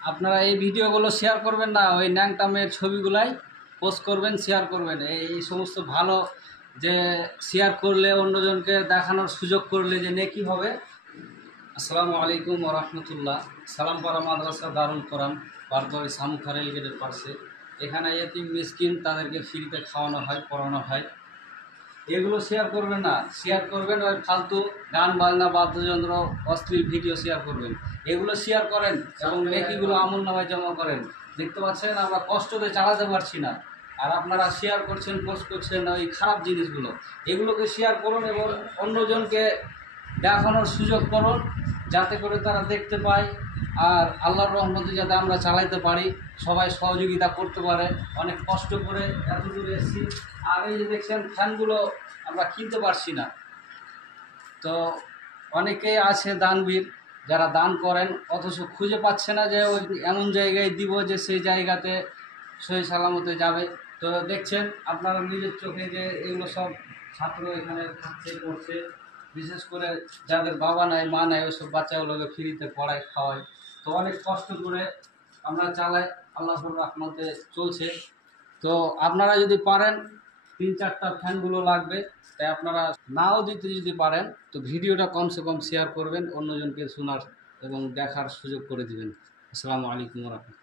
আপনারা এই ভিডিওগুলো শেয়ার করবেন না, ওই ন্যাংটামের ছবিগুলাই পোস্ট করবেন, শেয়ার করবেন। এই সমস্ত ভালো যে শেয়ার করলে অন্যজনকে দেখানোর সুযোগ করলে যে নেকি হবে। আসসালামু আলাইকুম ওয়া রাহমাতুল্লাহ। সালামপাড়া মাদ্রাসা দারুল কোরআন, বারদোয়ারি সামুখা রেল গেটের পাশে। এখানে এতিম মিসকিন তাদেরকে ফ্রিতে খাওয়ানো হয়, পড়ানো হয়। এগুলো শেয়ার করবেন না, শেয়ার করবেন ওই ফালতু গান বাজনা বাদ্যযন্ত্র অশ্লীল ভিডিও শেয়ার করবেন। এগুলো শেয়ার করেন এবং নেকিগুলো আমল নামায় জমা করেন। দেখতে পাচ্ছেন আমরা কষ্টতে চালাতে পারছি না, আর আপনারা শেয়ার করছেন, পোস্ট করছেন ওই খারাপ জিনিসগুলো। এগুলোকে শেয়ার করুন এবং অন্যজনকে দেখানোর সুযোগ করুন, যাতে করে তারা দেখতে পায় আর আল্লাহর রহমতে যাতে আমরা চালাইতে পারি, সবাই সহযোগিতা করতে পারে। অনেক কষ্ট করে এত দূরে এসেছি। আর এই যে দেখছেন ফ্যানগুলো আমরা কিনতে পারছি না। তো অনেকেই আছে দানবীর যারা দান করেন, অথচ খুঁজে পাচ্ছে না যে ওই এমন জায়গায় দিব যে সেই জায়গাতে সহি সালামতে যাবে। তো দেখছেন আপনারা নিজের চোখে যে এগুলো সব ছাত্র এখানে থাকছে, পড়ছে। বিশেষ করে যাদের বাবা নাই, মা নাই, ওইসব বাচ্চাগুলোকে ফ্রিতে পড়ায়, খাওয়ায়। তো অনেক কষ্ট করে আমরা চালাই, আল্লাহর রহমতে চলছে। তো আপনারা যদি পারেন, 3-4টা ফ্যানগুলো লাগবে, তাই আপনারা নাও দিতে যদি পারেন তো ভিডিওটা কমসে কম শেয়ার করবেন, অন্যজনকে শোনার এবং দেখার সুযোগ করে দিবেন। আসসালামু আলাইকুম ওয়া রাহমাতুল্লাহ।